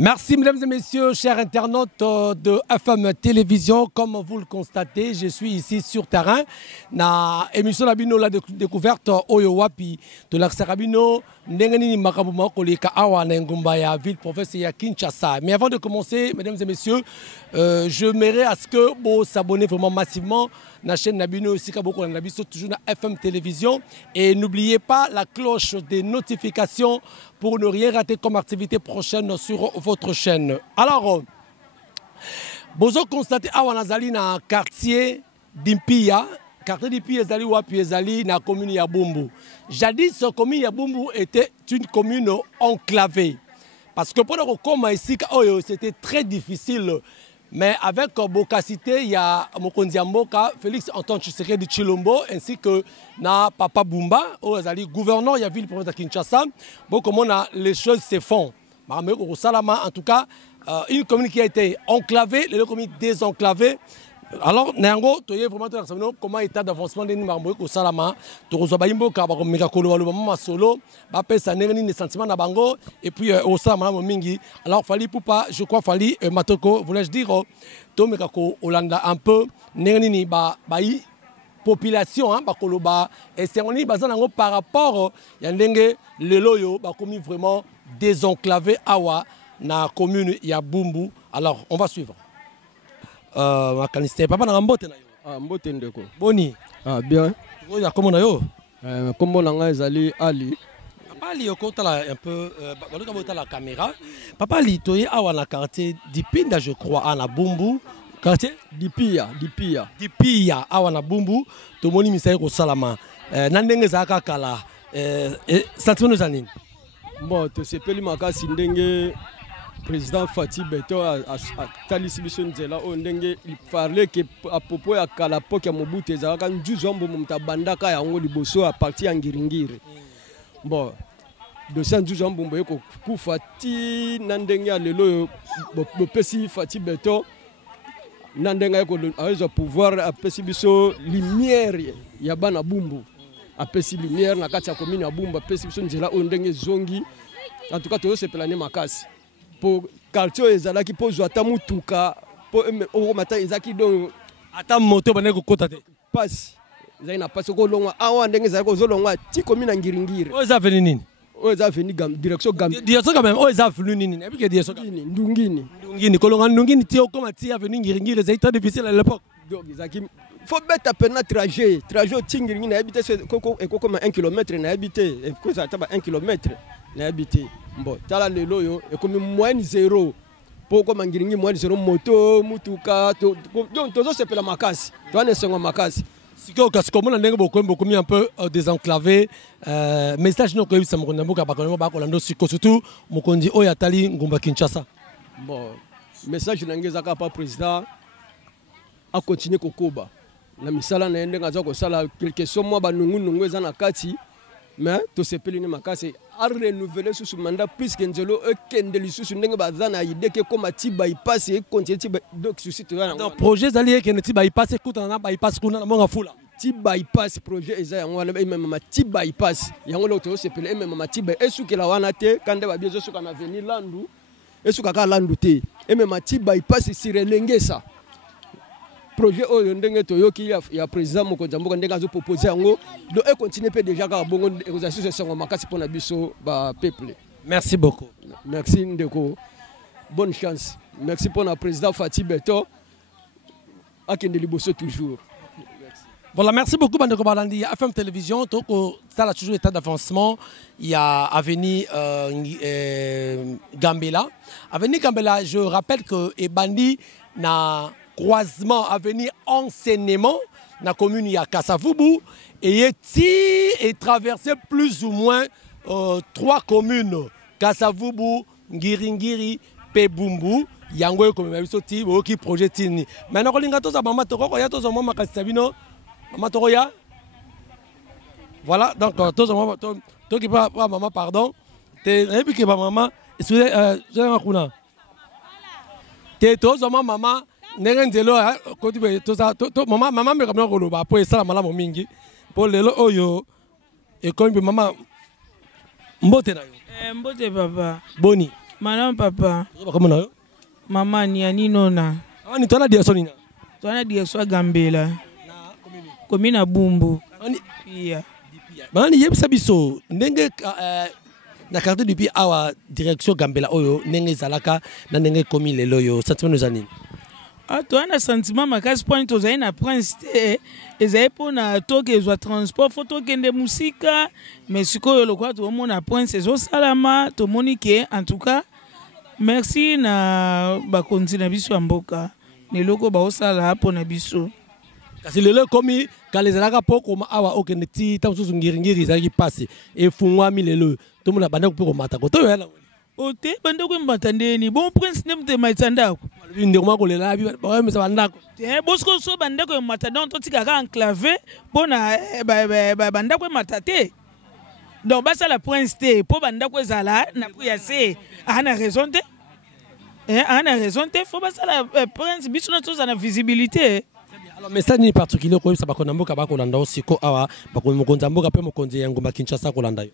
Merci mesdames et messieurs, chers internautes de FM Télévision. Comme vous le constatez, je suis ici sur terrain. Na émission Labino la découverte Oyowapi de l'Axarabino Nengani Makabuma Koleka Awa Nengumbaya, ville province ya Kinshasa. Mais avant de commencer, mesdames et messieurs, je mairie à ce que vous s'abonnez vraiment massivement na chaîne Nabino aussi Kaboko Nabiso toujours na FM Télévision et n'oubliez pas la cloche des notifications pour ne rien rater comme activité prochaine sur votre chaîne. Alors, vous constatez à Wanazali na quartier d'Impia. Quartier d'Impia ezali wapi ezali na commune ya Bumbu. Jadis, cette commune ya Bumbu était une commune enclavée. Parce que pour le comment ici, c'était très difficile. Mais avec Bokacité, il y a Mokonzi Mboka, Félix Antoine Tshisekedi Tshilombo, ainsi que na Papa Bumba, gouverneur, il y a ville province de Kinshasa. Bon, comment les choses se font. En tout cas, une commune qui a été enclavée, les deux communes désenclavées. Alors, Néango, tu es vraiment comment l'état d'avancement de Nimambo au Salama, tu reçois Baimbo, Kabako, le solo, Bapé, ça n'est ni sentiment d'Abango, et puis au Salama, Mingi. Alors, Fali Poupa, je crois, Fali Matoko, voulais-je dire, Tomekako, Olanda, un peu, Néni, Baï, population, Bakoloba, et c'est on y basé par rapport, Yandenge, le loyo, Bakomi vraiment désenclavé, Awa, na commune, Yabumbu. Alors, on va suivre. Papa na mbote na yo. Mbote ndeko. Boni. Bien. Oya comment na yo? Kombo na nga ezali Ali. Papa Ali okotala un peu baloka bota la caméra. Papa Ali toye awa na quartier Dipinda je crois à na Bumbu. Quartier Dipia. Dipia awa na Bumbu to moni misai ko salama. Na ndenge zaka kala sentiment nous anine. Bon, to sepeli makasi ndenge président Fatih Beto a talisi biso nzela o ndenge il parlait que à propos ya kalapo ya Mobutu ezalaka njuzombo mutabandaka yango liboso a parti ya ngiringiri. Bon, dossier njuzombo mboye ko kufa ti na ndenge ya lelo bopesi Fatih Beto na ndenge ko azo pouvoir apesi biso lumière ya bana Bumbu. Apesi lumière na kati ya commune ya Bumbu apesi biso nzela o ndenge zongi. En tout cas to se pelane makasi. Pour quartier ezalaki po zwata mutuka po o mata ezaki don ata moto bane ko kota te passe zaina passe ko longwa awa ndenge ezalaki zo longwa ti commune ngiringiri o za veni nini o za veni direction direction quand même o za venu nini et puis que direction ndungini ko longa ndungini ti o koma ti avenue ngiringiri c'est très difficile à l'époque donc ezaki faut mettre pena trajet tingiringiri na habité koko ekoko 1 km na habité et ko ça taba 1 km na habité. Bon, tala lelo yo et comme moins zéro pour comme ngiringi moins zéro moto mutuka donc tozo c'est la makasi toi ne sengo makasi siko kasi comme on a beaucoup mis un peu désenclavé message no ko ça mo ndambuka ba ko lando siko surtout mokonzi oya tali ngumba Kinshasa. Bon, message nangeza ka pas président a continuer kokoba na misala na ende ngaza ko sala quelque chose moi ba nungu eza na kati mais to sepeli ni makasi a renouveler sous mandat puisque nzelo ekendeli sous ndenge bazana idée que comme ti bypass et continuer ti donc souci to na donc projet zali que ti bypass écoute na bypass kuna na monga fula ti bypass projet eza yango wana même ti bypass yango lo to sepeli même ti by esukela wana te kande ba biezo suka na venir landu esuka ka landu te et même ti bypass sirelengesa projet oyo ndenge toyoki ya président Mokonzi Mboka ndenge azo proposer yango do e continuer pe déjà ka bongo exercice sango makasi pona biso ba peuple. Merci beaucoup. Merci ndeko. Bonne chance. Merci pour la président Fatih Beto akende liboso toujours. Voilà, merci beaucoup Bandeko Balandi. FM Télévision, ça a toujours état d'avancement. Il y a Avenue Gambela. Avenue Gambela, je rappelle que Ebandi na croisement avenue enseignement dans la commune ya Kasavubu et traversé plus ou moins 3 communes Kasavubu, Ngiringiri, Pebumbu, yango comme bisoti oki projet tini. Maintenant ko linga to za mama toko ya to za mama kasabino mama toko ya. Voilà donc to za mama to ki pas maman pardon. Te ebi ke ba maman excusez je na kuna. Te to za mama Nengenzelo koti be to mama me kamna ko lo ba po esala malamu mingi po lelo oyo e ko mbi mama mbote na yo mbote papa boni Madame papa. Comment na yo? Maman ni aninona. Ni toi la direction nina. Toi la direction Gambela. Na commune Bumbu. Iya. Mani yebisa biso ndenge na carte depuis awa direction Gambela oyo ndenge zalaka na ndenge komi lelo yo sentiment nous anine. Ah toi na sentiment makasi point to na prince ezai pona toke ezwa transport photo kende musika mais sikoyo lokwa to mona prince ezo salama to monique en tout cas merci na bakonzi na biso mboka ne loko ba osala pona biso. Kasi lelo komi kalezalaka poko ma awa okende ti tamsusu ngiri zaki passe e fungwami lelo to mona banda kupiko mata ko to yela ote banda ko mbatandeni bon prince nemte maitsandako ndeko makolela bi ba mesa bandako bosko so banda ko matanda on to tika enclavé pona banda ko matate donc basa la prince te po banda ko zala na priya se ana raison te ana raison te faut basa la prince biso na toza na visibilité. Alors message ni particulier ko yebisa bakona mboka bakolanda osiko awa bakonza mboka pe mokonzi ya ngomba Kinshasa kolanda yo.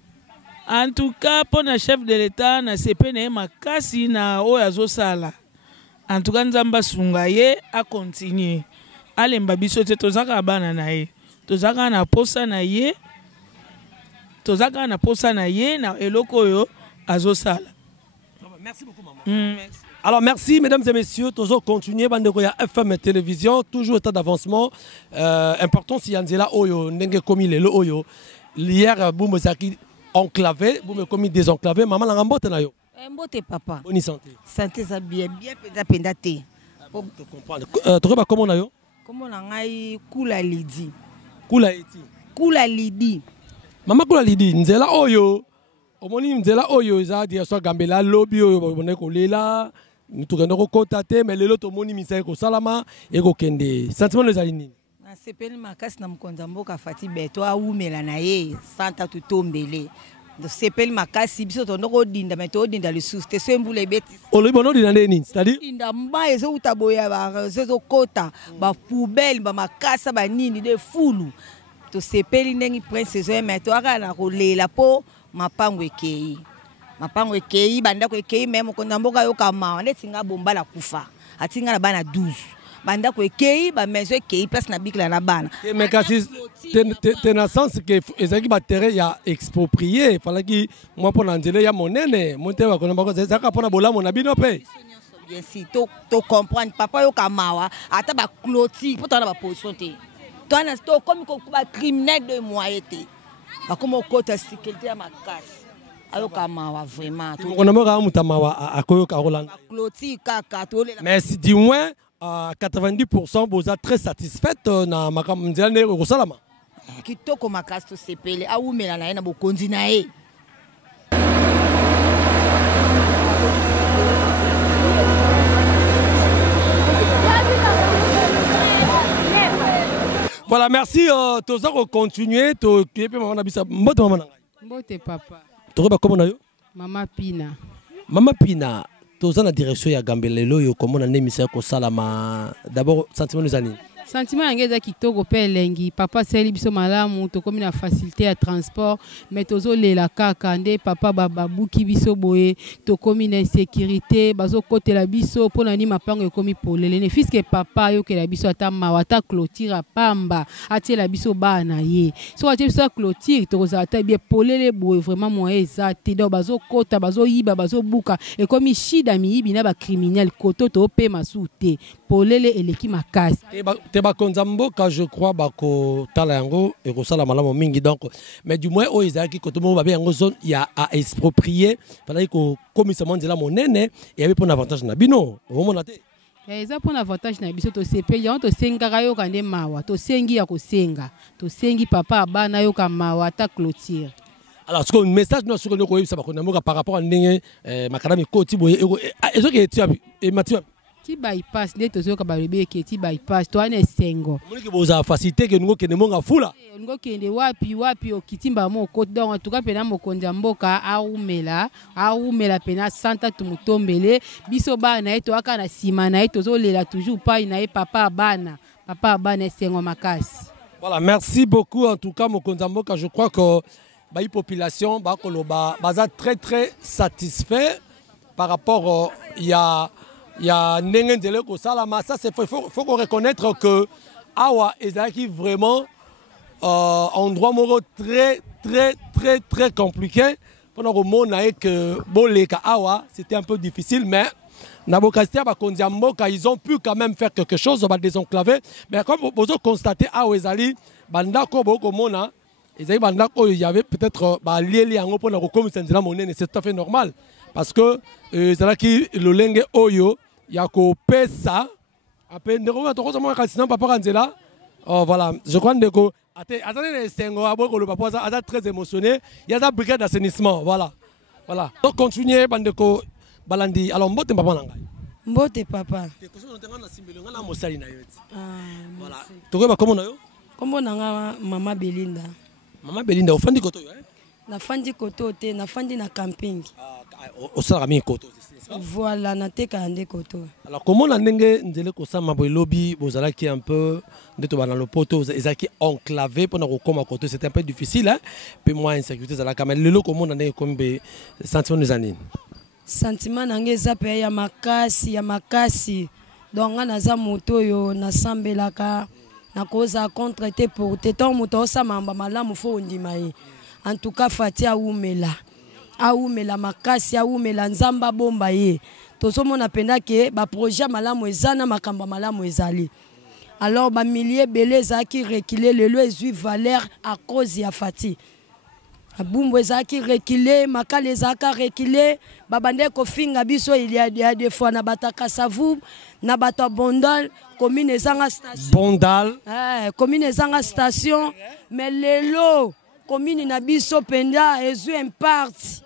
En tout cas pour le chef de l'état na CPN makasi na oyo azosala. En tout cas nzamba sunga ye a continuer. Alemba biso te tozaka bana na ye. Tozaka na posa na ye. Tozaka na posa na ye na eloko yo azosala. Merci beaucoup maman. Merci. Alors merci mesdames et messieurs, toujours continuer bandeko ya FM télévision, toujours état d'avancement. Important si yanzela oyo ndenge komi lelo oyo. Hier boum zaki enclavé, boum komi désenclavé, maman la mbote na yo. Mbote papa. Bonne santé. Santé ça bien pendate. Pour te comprendre. Tu ba comment na yo? Comment na ngai kula lidi. Kula eti. Kula lidi. Maman kula lidi nzela oyo. Omoni nzela oyo za dia so Gambela lobby oyo bonne ko lela. Nitukenda ko kota te mais lelo to moni misai ko salama e ko kende. Sentiment les alini. Na sepeli makasi na mkonza mboka Fati Beto awumela na ye santa tutombele. Do sepeli makasi biso to ndoko dinda mais to dinda le sous te sembule beti. Olobi bono dinda nini? C'est-à-dire dinda mbaye zo utaboya ba zo kota ba poubelle ba makasa ba nini de fulu. To sepeli ndengi prince zo mais to aka na ko lela po mapango ekei. Mapango ekei banda ko ekei même konza mboka yo kama netinga bomba la kufa atinga na bana 12 banda ko ekei ba maison ekei place na bikla na bana mais kasi te na sens que ezaki ba terrain ya exproprié falaki moi pona nzele ya monene monte wa kona bako zaka pona bolamo na bino pe bien si to comprendre papa yo kamawa ata ba clôture pour tona ba position te to na to comme ko ba criminel de moyete ba comme kota sécurité ya makasi. Vraiment. Mais si du moins 90% vous êtes très satisfaite na makamzane rosalama. Kitoko makasto sepele awumela na yena bokonzi na ye. Voilà, merci. Tous on continuer. To maman abisa mbote maman. Mbote papa. Toba comment na yo? Mama Pina. Mama Pina, tous en direction ya Gambelelo yo comment na nemisa ko salama. D'abord sentiment nous ani. Sentiment ngeza kitoko pe lengi papa seli biso malamu to komi na facilité ya transport mais tozo lela kaka nde papa babuki biso boye to komi na sécurité bazo kotela biso pona ni mapango ekomi polele ne fiske papa yo ke la biso ata mawata clôture pamba atiela biso bana ye so ati biso clôture to koza ata bien polele boye vraiment moyen ezate donc bazo kota bazo yiba bazo buka ekomi shida miyibi na ba criminel koto to pe masute polele eleki makasi te bakonza mboka je crois bako tala yango et kosala malamu mingi donc mais du moins o ezaki koto mo babe yango zone ya a exproprier fallait ko commissaire nzela monene et avait pour avantage na bino omona te eza pour avantage na biso to sepeli on to senga yo kande mawa to sengi ya kosenga to sengi papa bana yo ka mawa ta clôture. Alors, ce que message nous sur le courrier ça va par rapport à ndenge makadami koti boye ezo ke et Mathieu ti bypass nde tozoka balebe ke ti bypass to ane sengo moniki boza facilité ke ngo kende monga fula ngo kende wapi okitimba mo ko donc en tout cas pena mokonza mboka aumela pena santa tumutombele biso bana eto aka na sima na eto zolela toujours pas na e papa bana sengo makasi. Voilà, merci beaucoup en tout cas mokonza mboka, je crois que la population baza très très satisfait par rapport il y a Nengendele Kosalama. Ça, il faut qu'on reconnaître que Awa est vraiment endroit moro très compliqué. Pendant que mon que Boleka Awa, c'était un peu difficile, mais Nabokastia, ils ont pu quand même faire quelque chose, on va désenclaver. Mais comme vous avez constaté, Awa Ezali, Bandako Bokomona, il y avait peut-être lié en pour c'est tout à fait normal. Parce que le lenge Oyo, il y a coupé ça. Après, voilà, je crois que attendez, c'est très émotionné. Il y a une brigade d'assainissement. Voilà. Donc, continuez, Bandeko Balandi. Alors, mbote papa nanga. Mbote papa. Voilà. Tu vois comment on a eu? Comment nanga Mama Belinda. Mama Belinda, au fond du coteau, hein? Na fandi koto te, na fandi na camping. Au salami koto. Voilà, na te kande koto. Alors comment la nenge ndele ko sama boy lobby bozala qui un peu de to dans le poteau ezaki enclavé pendant ko koma koto, c'était un peu difficile hein. Puis moi insécurité za la kamel lelo comment na comme be sentiment des années. Sentiment nange za pe ya makasi. Donc na za moto yo na sambelaka na koza contre te pour te ton moto sa mamba malamu fo ndima yi. En tout cas, Fati aoumela makasi aoumela nzamba bomba ye. Tozo mona penda ke ba projet malamu ezana makamba malamu ezali. Alors ba milliers belé zaki reculer le ezui valeur à cause ya Fati. Abumbo zaki reculer makale zaka reculer babande ko finga biso il y a des fois na bataka savu na bato bondal commune zanga station. Bondal. Commune zanga station mais lelo commune na biso penda ezu impart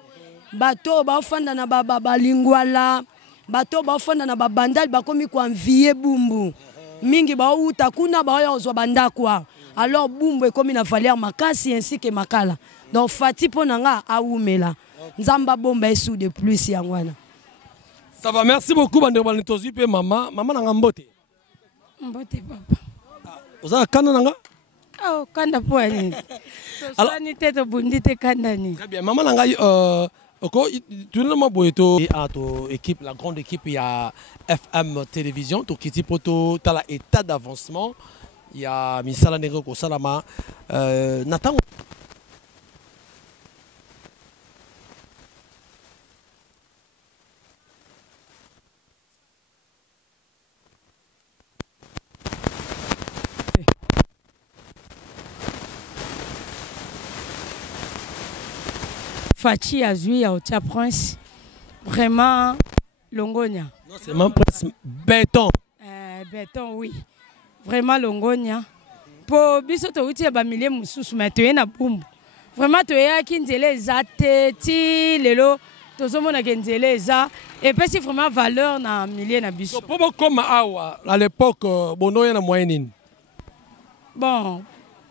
bato bafanda na balingwala bato bafanda na babandal bakomi ko envier bumbu mingi bauta kuna baoya ozwa bandakwa alors bumbu ekomi na valeur makasi ainsi que makala donc Fati ponanga aumela nzamba bomba esu de plus yangwana. Ça va, merci beaucoup bande balitozi pe mama nanga mbote papa oza kana nanga. Oh, kanda poani. Alors, très bien. Maman Langai, tu ne m'as pas équipe, la grande équipe, il y a FM Télévision, tout qui dit pour tout l'état d'avancement. Il y a Misala Negoko Salama. Nathan. Fati Azui à Otia Prince, vraiment Longonia. Non, c'est mon prince béton. Béton, oui. Vraiment Longonia. Pour bisoto uti ba milliers mususu mais na bumbu. Vraiment tu es qui nzele za ti lelo tozomo na nzele za et puis c'est vraiment valeur na milliers na biso. Pour comme awa à l'époque bono ya na moyenne. Bon,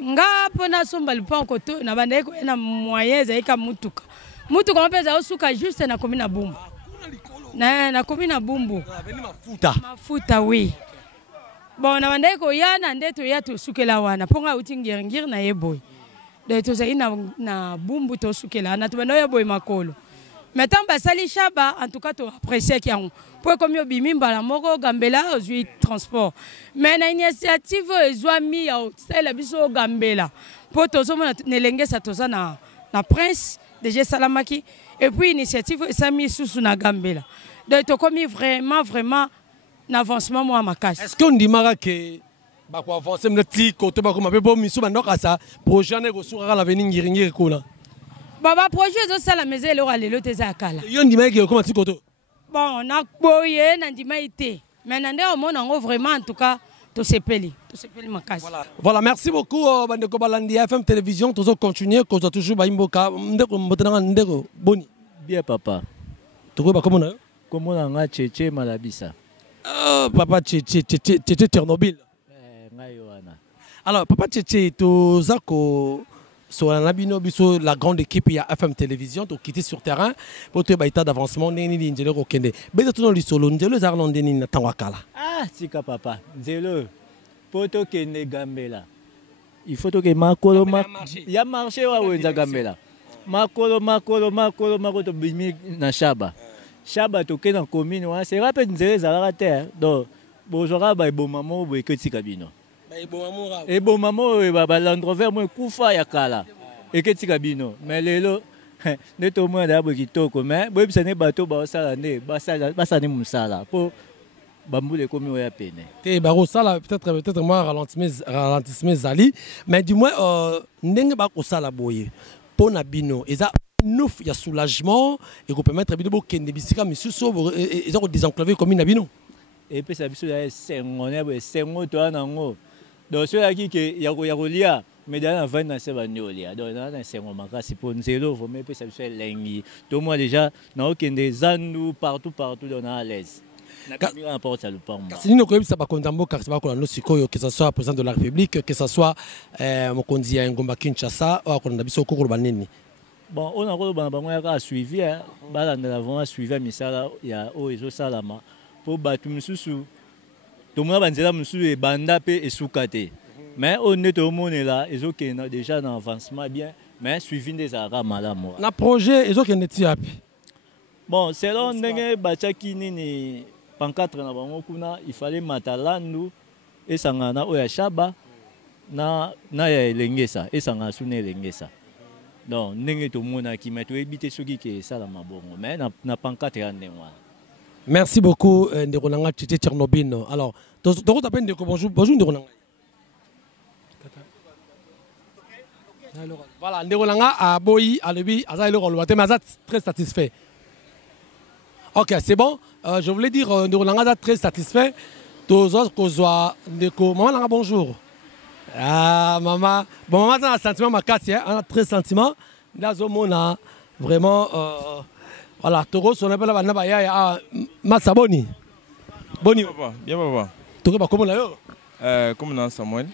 nga pona somba lipa koto na bande ko na moyen za ika mutuka. Mutuka mpeza osuka juste na komi na bumbu. Na komi na bumbu. Mafuta oui. Bon na bande ko yana ndeto ya to sukela wana ponga utingir na yeboy. De to za na bumbu to sukela na to bando yeboy makolo. Maintenant basali shaba en tout cas to apprécier ki yango. Pour comme yo bimimba la moko gambela ozui transport. Mais na initiative ezwa mi ya sala biso gambela. Pour to zo na nelenge sa to za na prince DG Salamaki et puis initiative ça mis sous na gambela. Donc to comme vraiment n'avancement moi makasi. Est-ce qu'on dit mara que ba ko avancer le petit côté ba ko mabe bo miso ba ndoka sa projet ne ko sura la venir ngiringiri kula. Baba projet zo sala meze le rale le teza kala. Yo ndima ke ko mati koto. Bon na boye na ndima ité. Mais nande au monde en vraiment en tout cas to sepeli makasi. Voilà, merci beaucoup bande ko balandi FM Télévision tozo continuer ko za toujours ba imboka ndeko mbotana ndeko boni. Bien papa. Toko ba comment na? Comment nga Cheche Malabisa. Papa Cheche Tchernobyl. Alors papa Cheche to zako sur la grande équipe il y a FM Télévision to quitter sur terrain pour te état d'avancement neni njelo ko kende. Beza to li solo njelo za rlande ni na tangwakala. Ah sika papa. Njelo poto kende gambela. Il faut que makolo ya marché wa wenza gambela. Makolo to bimi na shaba. Chaba toke dans commune wana c'est rappel nzela zalaka te donc bozwaka ba ebomamo boye ketika bino ebomamo ba Land Rover mo kufa ya kala eketika bino mais lelo ne to mo da bo kitoko mais boyebisa ne bato ba osala ne basala ne musala po bambule komi oya pene te ba osala peut-être moi ralentissement zali mais du moins ndenge ba osala boye pona bino eza neuf ya soulagement et ko permettre bino bo kende bisika misuso eza ko désenclaver commune bino et puis ça biso ya sengone bo sengo to anango donc ceux qui que ya kolia mais dans la vente na se banyolia donc na sengo makasi po nzelo vo mais puis ça biso lengi to moi déjà na okende zandu partout dans à l'aise. C'est une commune qui s'appelle Kondambo, que ce soit le président de la République, que ce soit Mokonzi Ngomba Kinshasa, ou Kondabiso Kourbanini. Bon, on a suivi, nous avons suivi Misala, il y a Oezo Salama, pour battre Moussou. Tout le monde a dit Banda et Soukate. Mais on est au monde là, ils ont déjà un avancement bien, mais suivi des Arabes malamo. Le projet, ils ont bon, selon Nenge Bachaki Nini. Pancarte na bango kuna il fallait matalandu et sangana oya shaba na ya elengesa et sangana sune elengesa donc ndenge to mona ki meto ebité soki ke sala mabongo mais na pancarte ya ndengwa. Merci beaucoup ndeko nanga Tchétché Tchernobyl. Alors donc t'appelles ndeko bonjour ndeko nanga. Voilà ndeko nanga a boyi alebi aza eloko loate mais aza très satisfait. Ok, c'est bon. Je voulais dire, nous sommes très satisfaits. Tous autres maman, bonjour. Ah, maman. Bon, maman, a un sentiment, ma casse, on a très sentiment. Là, on a vraiment. Voilà, Toro, on appelle la Nabaya, Massaboni. Boni. Bien, papa. Toro, comment là? Comment dans Samuel?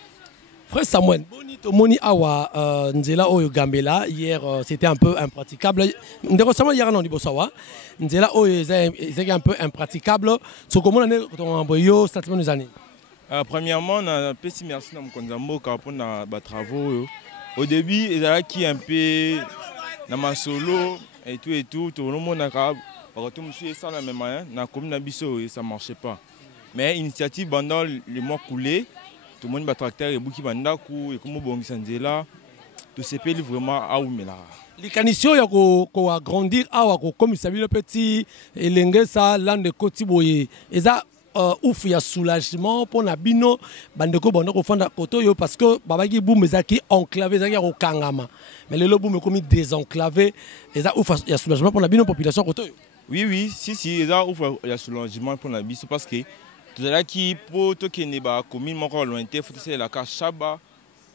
Frère Samuel, Moni Awa Nzela Oyo Gambela, hier c'était un peu impraticable. Ndérosama hier non Ibosawa. Nzela Oyo c'est un peu impraticable. So comment on est envoyé sentiment des années? Premièrement, on a petit merci à Mkonzambo car pour na travaux. Au début, ils avaient qui un peu na ma solo et tout le monde a quand tout monsieur ça la même manière, na comme na biso ça marchait pas. Mais initiative pendant les mois coulés. Tout le monde va tracter et bouki bandaku et comme bon Nzela tout se pèle vraiment à Oumela. Les conditions ya ko agrandir awa ko comme ça le petit elengesa land de Kotiboye. Eza ouf ya soulagement pour na bino bandeko bandako fanda kotoyo parce que babaki boum ezaki enclavé ezaki ko kangama. Mais le boum comme désenclavé eza ouf ya soulagement pour na bino population kotoyo. Oui, si eza ouf ya soulagement pour na biso parce que tout à qui pour tout qui n'est pas commune encore loin il faut essayer la carte Chaba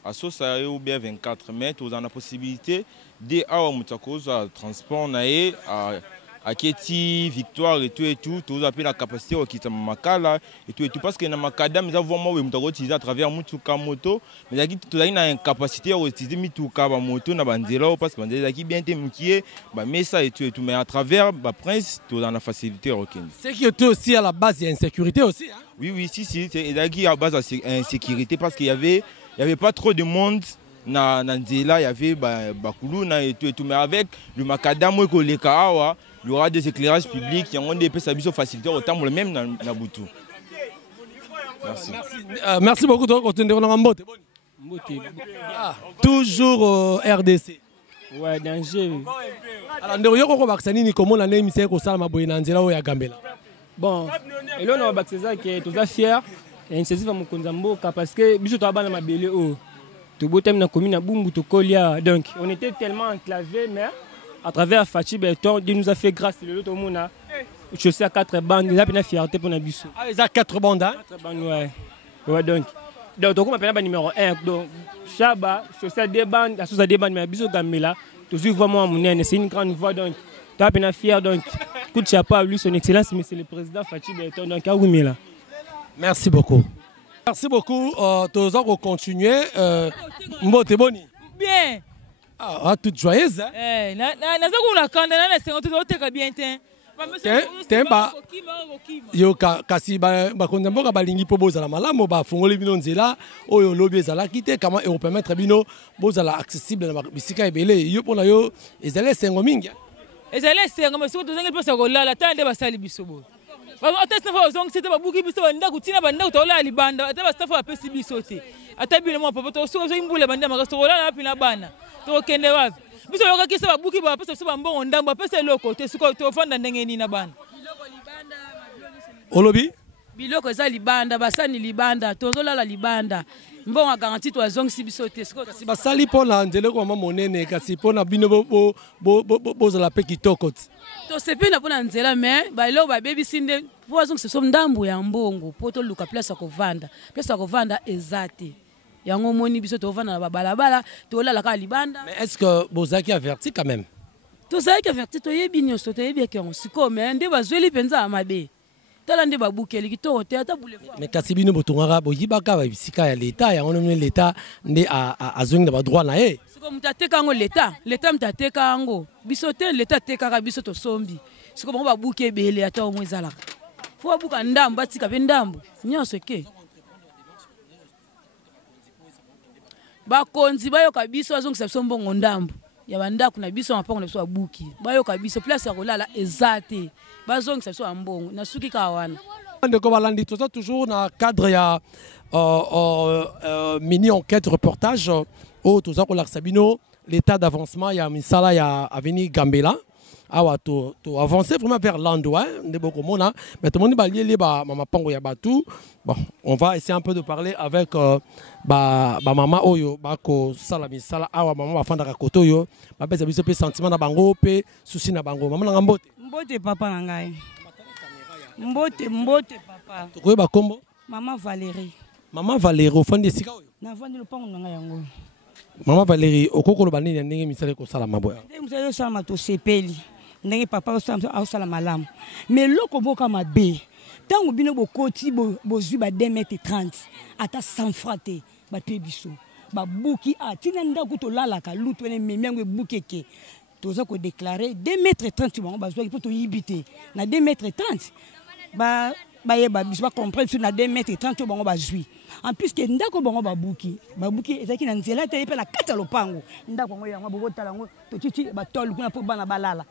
à Sosae ou bien 24 mètres vous en la possibilité de avoir un transport naé à Keti Victoire et tout vous appelez la capacité au kita makala et tout parce que na makada mais avoir moi mutako utiliser à travers mutuka moto mais qui tout une capacité à utiliser mutuka ba moto na banzela parce que banzela qui bien témukié ba mais ça et tout mais à travers ba prince tout dans la facilité aucune. C'est qui était aussi à la base il y a insécurité aussi hein? Oui si c'est qui à base insécurité parce qu'il y avait pas trop de monde na nzela il y avait bakuluna et tout mais avec le macadam ko le kawa il y aura des éclairages publics qui ont des services facilité autant le même na Boutou. Merci beaucoup de continuer dans Mbote. Toujours RDC. Ouais, danger. Alors ndeyo ko bakisani ni comment la name c'est ko sala maboye na nzela o ya Gambela. Bon, et là on va bakisa que tous fiers et initiative à Mkonzambo parce que biso to abana mabele o. To botem na commune na Bumbu to Kolia donc on était tellement enclavés mais à travers Fatih Beton, il nous a fait grâce le tout le monde a chaussé à 4 bandes, il a une fierté pour na biso. Ah, ils a 4 bandes hein? 4 bandes ouais. Ouais donc on appelle pas numéro 1 donc Chaba chaussé à 2 bandes, la chose à 2 bandes mais biso Gambela, toujours vraiment mon c'est une grande voix donc tu as peine fier donc coup de chapeau à lui son excellence monsieur le président Fatih Beton donc à Oumela. Merci beaucoup. Merci beaucoup. Tous on continuer Mbote boni. Bien. Ah, toute joyeuse hein? Naza kuna kanda na 50 oteka bien ten. Temba yo kasi ba Kondambo balingi po bozala malamu ba fongoli bino nzela oyo lobi ezala kite comment et permettre bino bozala accessible na bisika ebele yo pona yo ezala sengo mingi. ezali esenga mais soki tozangi mposa kolala tala nde basali biso boye ata staff bazongisi te babuki biso bandako tina bandako tolala libanda ata bastaff bapesi biso te ata bino mwa papa soki ozoyimbula bandi ya makasi tokolala wapi na bana tokokende wapi biso yokaki se babuki bapesa biso bambongo ndambo apesa eloko te soki tofanda ndenge nini na bana olobi biloko eza libanda basani libanda tozolala libanda mbongo garanti twazongisi biso te kasi basali mpona nzela ekoma monene kasi mpona bino bozala mpe kitoko ti tosepeli mpona nzela me baeloko babebisi nde po bazongisa biso ndambo ya mbongo mpo toluka place ya kovanda eza te yango omoni biso tovanda na babalabala tolala kaka libanda. Mais est-ce que bozalaki averti quand même? Tozalaki averti toyebi nyonso toyebi yango siko me nde bazweli mpenza mabe tala nde babukeli kitoko te ata boulevard. Mais kasi bino botongaka boyibaka babisika ya leta yango nde leta nde azongi na badroit na ye siko mutu ateka yango leta mutu ateka yango biso te leta atekaka biso tosombi siko bango babuki ebele ata omwe ezalaka fo babuka ndambo batika mpe ndambo nyonso eke bakonzi bayoka biso bazongisa biso mbongo ndambo ya bandako na biso mapango na biso babuki bayoka biso place ya kolala eza te bazongisa biso bambongo na suki kaka wana ndeko balandi toza toujours na cadre ya mini enquête reportage oyo toza kolakisa bino l'état d'avancement ya misala ya avenue Gambela awa to avancer vraiment vers l'endroit nde bokomona mais tout le monde balieli ba mapango ya batu. Bon, on va essayer un peu de parler avec ba mama oyo bako sala misala awa mama bafandaka koto yo ba pesa biso pe sentiment na bango pe souci na bango mama na mbote mbote papa na ngai mbote papa to koyeba kombo mama Valérie ofandi sika oyo na vandi lopango na ngai yango mama Valérie okokolo banini ndenge misala ko sala maboya ndenge misala sala mato sepeli ndenge papa osala malamu mais loko boka mabe tango bino bokoti bozwi ba 2,30 m ata 100 francs te bape biso babuki atina ndako tolalaka lutu ene memiango ebukeke toza ko déclarer 2,30 m bango bazwaki po toyibite na 2,30 m bayeba biso comprendre sur na 2,30 m bango bazwi en plus que ndako bango babuki ezaki na nzela te pe na kata lopango ndako bango yango bokotala ngo totiti batol kuna po bana balala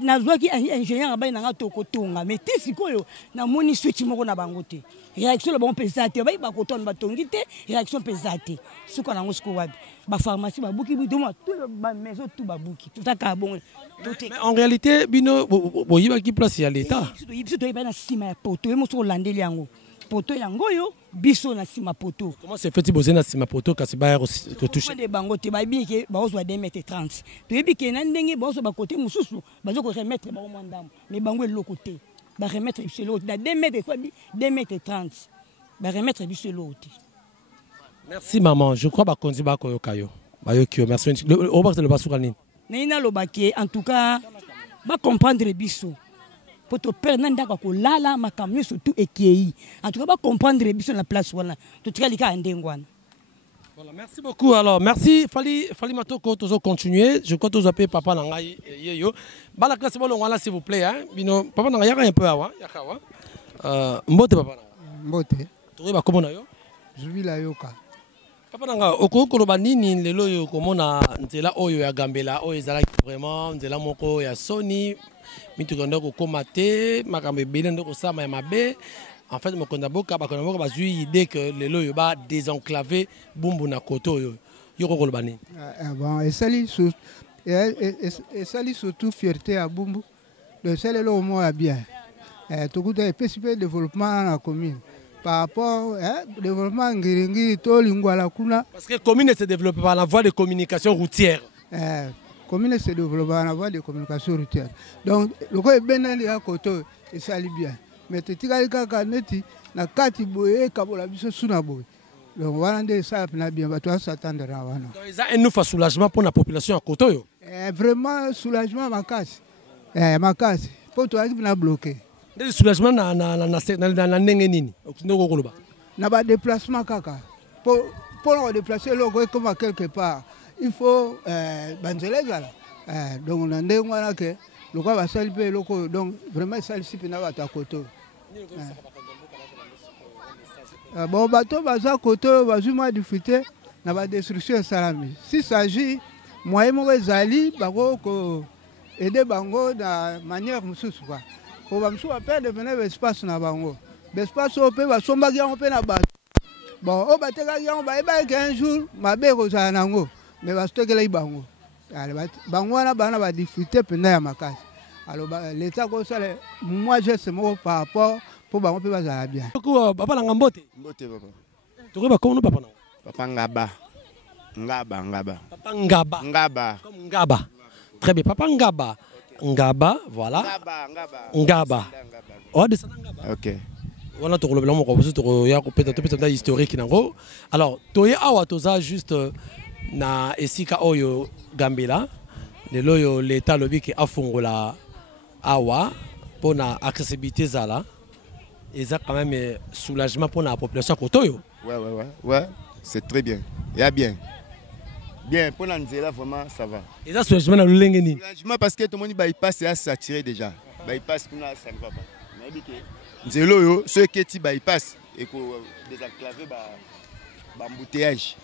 nazwaki ingénieur abai nanga tokotonga mais te sikoyo namoni switch moko na bango te réaction bango mpenza te bayi bakotona batongi te réaction mpenza te suka nango siko wapi bapharmacie babuki bitoma tout bamaison tout babuki totaka bongo. Mais en réalité bino boyibaki place ya l'état biso toyeba na nsima ya poto emoso kolandeli yango poto yango yo biso na sima poto. Comment c'est fait boze na sima poto kasi ba ko toucher de bango te ba bi ke ba ozwa 2,30 m to yebi ke na ndenge ba ozwa ba côté mususu ba zo ko remettre ba mwandam mais bango eloko te ba remettre biso l'autre na 2,30 m ba remettre biso l'autre. Merci maman, je crois ba konzi ba ko yokayo ba yokio merci o ba le basuka nini na loba ke en tout cas ba comprendre biso pour te perdre ndako kolala makamyo surtout ekei en tout cas ba comprendre biso na place wana to tika lika ndengwana. Voilà, merci beaucoup. Alors merci Fali Matoko tozo continuer je crois tozo appeler papa na ngai yeyo bala classe bolo ngala s'il vous plaît hein bino papa na ngai yaka un peu awa yakawa mbote papa na mbote to ba komona yo zubi la yoka papa na ngai okokolo banini lelo yo komona nzela oyo ya Gambela oyo ezala vraiment nzela moko ya Sony mitukondo ko komate makambe bele ndoko sama ya mabe en fait mokonda boka bakona boka bazui idée que lelo yo ba désenclaver bumbu na koto yo kokolo banini bon et sali surtout fierté à bumbu de celle là au moins bien tout coup de principal développement na commune par rapport développement ngiringi to lingwala kuna parce que commune se développe par la voie de communication routière commune se développe par la voie de communication routière donc le ko benali ya koto et sali bien mais tetikali kaka neti na kati boye kabola biso suna boye donc wana nde ça na bien bato s'attendre wana donc ça un soulagement pour la population à koto yo vraiment soulagement makasi makasi pour toi qui na bloqué des soulagement na ndenge nini ndoko koloba na ba déplacement kaka pour on déplacer logo comme quelque part il faut banzela zala donc na ndenge wana ke lokwa ba sali pe loko donc vraiment sali sipe na ba ta koto bon bato baza koto bazuma difficulté na ba destruction salami si s'agit moyen moko ezali bako aider bango na manière mosusu quoi. Pour bamsu ba devenir espace na bango. Espace au pe ba somba yango pe na bato. Bon, o bateka yango ba eba un jour mabe ko za nango. Mais ba stokela bango. Bango wana bana ba difficulté pena ya makasi. Alors l'état ko ça moi je sais moi par rapport pour bango pe ba za bien. Ko papa na ngambote. Mbote papa. To ba ko no papa na. Papa Ngaba. Ngaba. Papa Ngaba. Ngaba. Comme Ngaba. Très bien. Papa Ngaba. Ngaba, voilà. Ngaba. Oh, de ça Ngaba. Ok. Voilà, tu as mon corps, tu as peut-être historique nango. Alors, tu as awa toza juste na esika oyo Gambela. Le loyo l'état lobby qui a fongola awa pour na accessibilité zala. Et ça quand même soulagement pour la population kotoyo. Ouais, c'est très bien. Il y a bien. Bien, pour l'Anzela, vraiment, ça va. Et ça, soulagement dans le lengeni. Soulagement parce que tout le monde bypass est saturé déjà. Bypass, ça ne va pas. Nzelo, ceux qui bypass et qui désenclavé, embouteillage.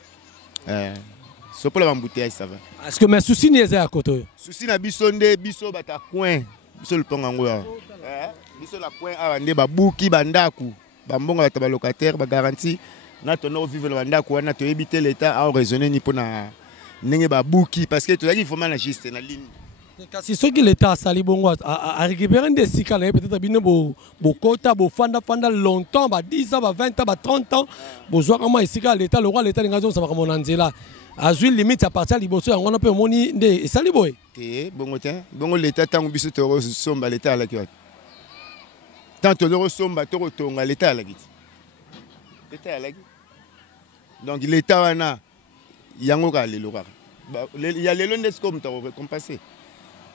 C'est pour l'embouteillage, ça va. Est-ce que mes soucis n'y sont à côté? Soucis na bisonde, biso bata coin, biso le pont angola. Biso la coin à vendre, babuki, bandaku, bambonga bata ba locataire, ba garantie. Na tono vivre le bandaku, na to éviter l'état à raisonner ni pour na nenge babuki parce que tu as dit il faut mal juste na ligne. Si ceux qui l'état sali bongo à récupérer des sika là peut-être bino bo kota bo fanda longtemps ba 10 ans ba 20 ans ba 30 ans bo zo kama sika l'état le roi l'état ngazo ça va comme on nzela azui limite à partir liboso yango na pe moni nde sali boy te bongo l'état tango biso to somba l'état la ki tant to somba to tonga l'état la ki l'état la ki donc l'état wana yango ka lelo ka il y a les londes comme tu as compensé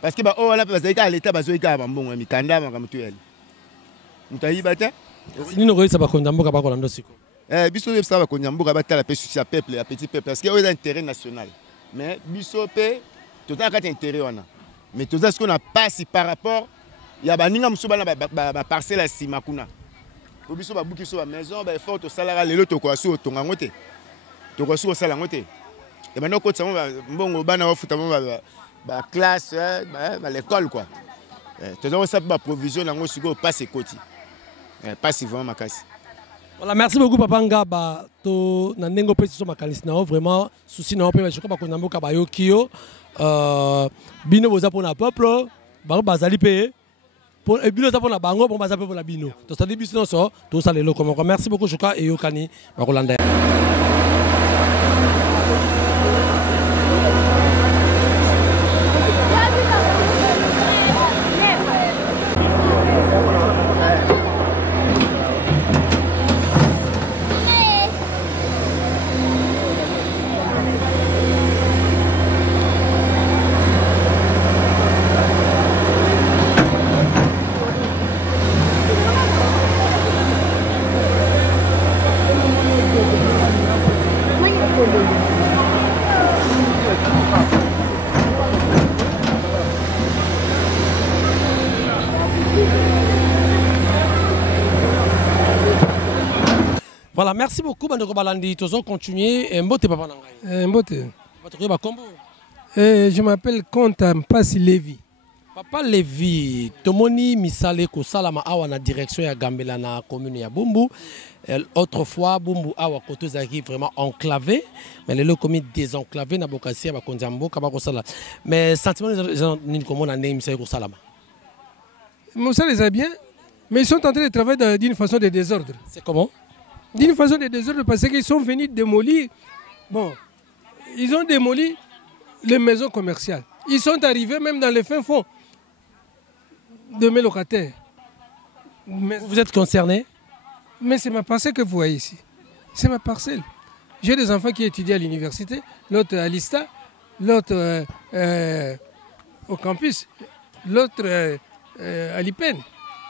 parce que oh là parce que l'état bazo ka bambongo mikanda makamtu yali mutayi bata ni no ça ba kondamboka ba kolando siko biso ça ba kondamboka ba tala pe souci à peuple à petit peuple parce que c'est intérêt national mais biso pe tout ça ka intérêt wana mais tout ça ce qu'on a passé par rapport il y a baninga musuba na ba parcelle à simakuna pour biso ba buki so ba maison ba effort to salara lelo to ko asu to ngangote to ko asu ko sala ngote et maintenant quand ça mbongo bana wa futa ba classe ba l'école quoi toujours ça ba provision nango siko passe koti passe vraiment makasi. Voilà, merci beaucoup papa Ngaba to na nengo pesi so makalisi na vraiment souci na pe je crois ba konamboka ba yokio bino boza pour na peuple ba bazali pe pour bino za pour na bango pour baza pour la bino to ça début sinon so to ça le comme merci beaucoup je crois et yokani ba kolanda. Voilà, merci beaucoup, Bandoko Balandi. Nous allons continuer. Mbote papa nangai. Mbote. Je m'appelle Comte Mpasi Lévi. Papa Lévi, Tomoni Misale Kosalama Awa na direction ya Gambela na commune ya Bumbu. Autrefois, Bumbu Awa Koto Zaki vraiment enclavé. Mais le commune désenclavé na Bokassi à Kondiambo Kabakosala. Mais sentiment ni comment on a né Misale Kosalama. Moussa les a bien, mais ils sont en train de travailler d'une façon de désordre. C'est comment? D'une façon de désordre parce qu'ils sont venus démolir. Bon, ils ont démoli les maisons commerciales. Ils sont arrivés même dans les fins fonds de mes locataires. Mais vous êtes concerné? Mais c'est ma parcelle que vous voyez ici. C'est ma parcelle. J'ai des enfants qui étudient à l'université, l'autre à l'ISTA, l'autre au campus, l'autre à l'IPEN.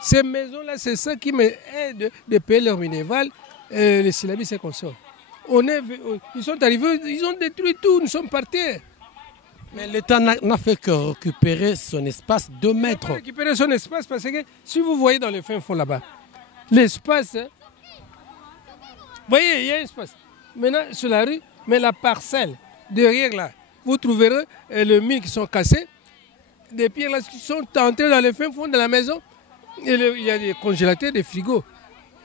Ces maisons-là, c'est ça qui m'aide de payer leur minéval. Les syllabes, c'est qu'on sort. Ils sont arrivés, ils ont détruit tout, nous sommes partis. Mais l'État n'a fait que récupérer son espace 2 mètres. Il a récupérer son espace parce que si vous voyez dans le fin fond là-bas, l'espace, vous voyez, il y a un espace. Maintenant, sur la rue, mais la parcelle, derrière là, vous trouverez les mines qui sont cassées, des pierres là, qui sont entrées dans le fin fond de la maison. Et il y a des congélateurs, des frigos.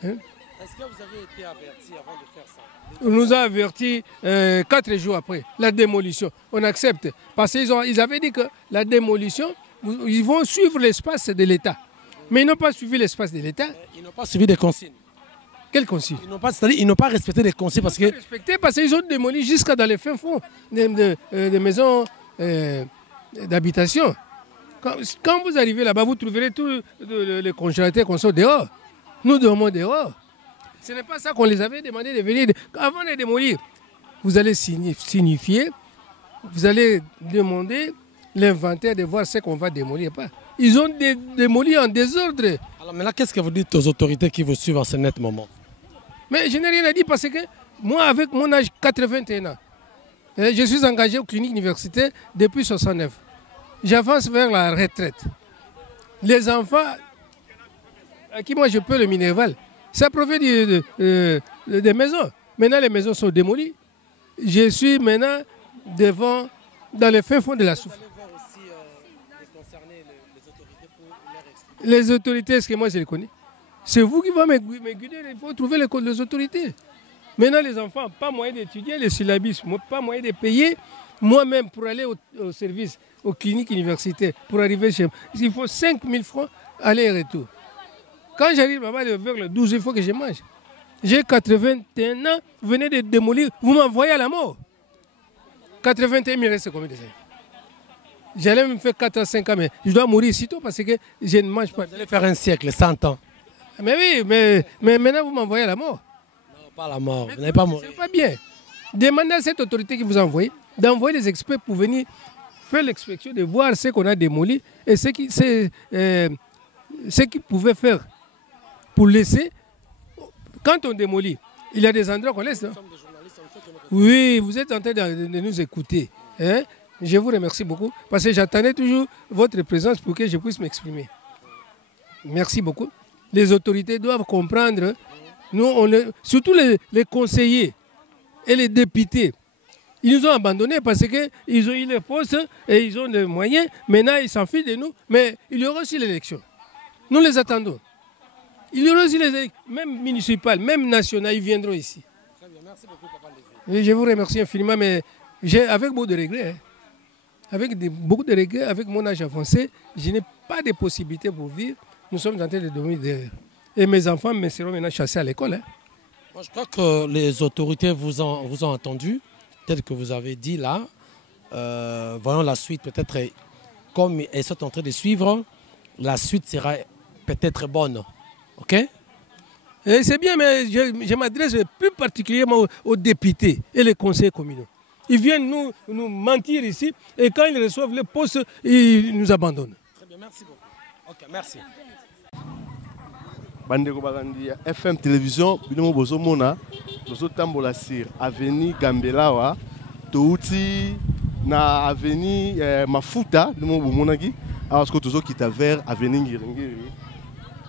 Hein? Est-ce que vous avez été averti avant de faire ça? On nous a avertis 4 jours après la démolition. On accepte. Parce qu'ils avaient dit que la démolition, ils vont suivre l'espace de l'État. Mais ils n'ont pas suivi l'espace de l'État. Ils n'ont pas suivi des consignes. Quelles consignes? Ils n'ont pas respecté les consignes parce qu'ils ont démoli jusqu'à dans les fins fonds des maisons d'habitation. Quand vous arrivez là-bas, vous trouverez tous les congélateurs qu'on sort dehors. Nous dormons dehors. Ce n'est pas ça qu'on les avait demandé de venir. Avant de démolir, vous allez signifier, vous allez demander l'inventaire de voir ce qu'on va démolir. Pas. Ils ont démoli en désordre. Alors maintenant, qu'est-ce que vous dites aux autorités qui vous suivent en ce net moment? Mais je n'ai rien à dire parce que moi, avec mon âge 81 ans, je suis engagé aux cliniques universitaires depuis 69. J'avance vers la retraite. Les enfants à qui moi je peux le minerval, ça provient des maisons. Maintenant, les maisons sont démolies. Je suis maintenant dans le fin fond de la souffrance. Les autorités, est-ce que moi je les connais? C'est vous qui va me guider, il faut trouver les autorités. Maintenant, les enfants, pas moyen d'étudier les syllabus, pas moyen de payer moi-même pour aller au service, aux cliniques universitaires, pour arriver chez moi. Il faut 5 000 francs aller et retour. Quand j'arrive là-bas vers le 12, il faut que je mange. J'ai 81 ans, vous venez de démolir, vous m'envoyez à la mort. 81, il me reste combien de années? J'allais me faire 4 à 5 ans, mais je dois mourir sitôt parce que je ne mange pas. Vous allez faire un siècle, 100 ans. Mais oui, mais maintenant vous m'envoyez à la mort. Non, pas à la mort, vous n'allez pas mourir. C'est pas bien. Demandez à cette autorité qui vous a envoyé d'envoyer des experts pour venir faire l'inspection, de voir ce qu'on a démoli et ce qu'ils pouvaient faire pour laisser. Quand on démolit, il y a des endroits qu'on laisse. Non? Oui, vous êtes en train de nous écouter. Hein? Je vous remercie beaucoup parce que j'attendais toujours votre présence pour que je puisse m'exprimer. Merci beaucoup. Les autorités doivent comprendre, surtout les conseillers et les députés, ils nous ont abandonnés parce qu'ils ont eu les postes et ils ont les moyens. Maintenant, ils s'en fichent de nous, mais il y aura aussi l'élection. Nous les attendons. Il y aura aussi les élections, même municipales, même nationales, ils viendront ici. Très bien, merci beaucoup, Papa Lévy. Je vous remercie infiniment, mais avec beaucoup de regrets. Hein. Avec beaucoup de regrets, avec mon âge avancé, je n'ai pas de possibilité pour vivre. Nous sommes en train de dormir dehors. Et mes enfants me seront maintenant chassés à l'école. Hein. Moi, je crois que les autorités vous ont entendu, tel que vous avez dit là. Voyons la suite, peut-être, comme elles sont en train de suivre, la suite sera peut-être bonne. OK? C'est bien, mais je m'adresse plus particulièrement aux députés et les conseillers communaux. Ils viennent nous mentir ici et quand ils reçoivent les postes, ils nous abandonnent. Très bien, merci beaucoup. Ok, merci. Bandeko balandi FM télévision bino bozo mona bozo tambola sir avenue Gambelawa touti na avenue Mafuta bino bomonaki alors que tozo kita vers avenue Ngiringiri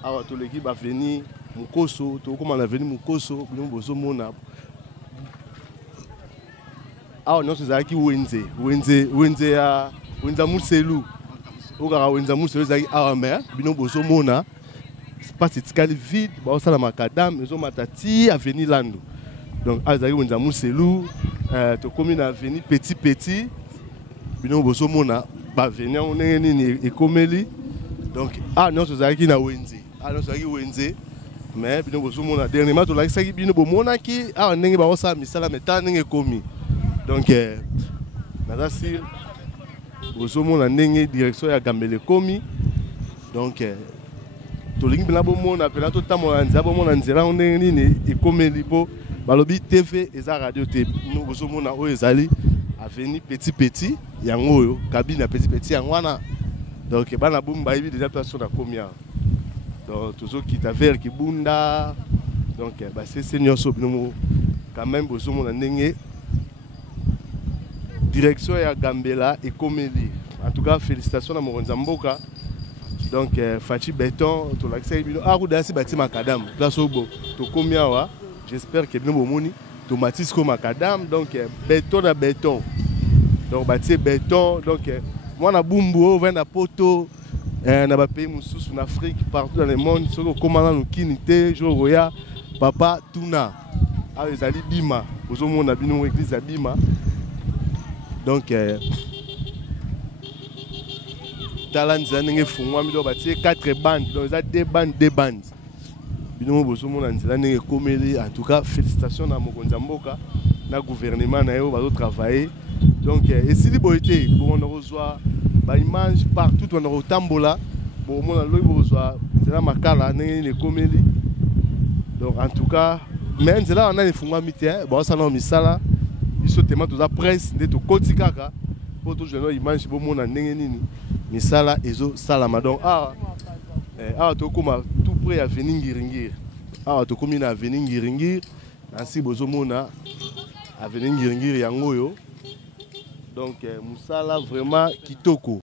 alors to l'équipe avenue Mukoso to comme avenue Mukoso bino bozo mona alors non zaki wenze ya wenza muselu okara wenza muselu zaki alors mais bino bozo mona pas etikali vide baosala makadam ezomata avenue Lando donc azali wenza muselu tokomi na avenue petit bino bozomona baveni yango ndenge nini ekomeli donc nyonso ezalaki na wenze nyonso ezalaki wenze mais bino bozomona dernièrement tolakisaki bino bomonaki awa ndenge baosala misala meta ndenge ekomi donc naza sir bozomona ndenge direction ya Gambela ekomi donc tolingi bina bomona pena totambola nzela bomona nzela ndenge nini ekomeli po balobi TV eza radio te nous bozomona oyo ezali avenue petit yango oyo cabine petit yango wana donc bana bumba ibi déjà place na komia donc tozokita vers kibunda donc c'est nyonso bino quand même bozomona ndenge direction ya Gambela ekomeli en tout cas félicitations na mokonzi mboka. Donc, Fachi Béton, tout l'accès, Aroudasi Bati Macadam, place au beau, tout combien, j'espère que nous avons tomatis comme Macadam, donc béton à béton. donc batie béton donc moi na bumbu vient na poto na ba pays mususu en Afrique partout dans le monde soko komana no kinité joroya papa tuna a ezali bima ozomona bino église ya bima donc talent zanenge fungwa mi do batie 4 bandes donc ça 2 bandes bino bozomona nzela ndenge komeli en tout cas félicitations na mokonzi mboka na gouvernement na yo bazo travailler donc esili boité bon on reçoit ba image partout on rotambola bon mona loyi bozwa nzela makala ndenge ne komeli donc en tout cas mais nzela on a fungwa mité bon ça na misala biso tema toza presse nde to koti kaka po to jeune image bo mona ndenge nini misala ezo salama donc to koma tout près à venir ngiringir to komi na venir ngiringir ainsi bozomona à venir ngiringir yango yo donc musala vraiment kitoko.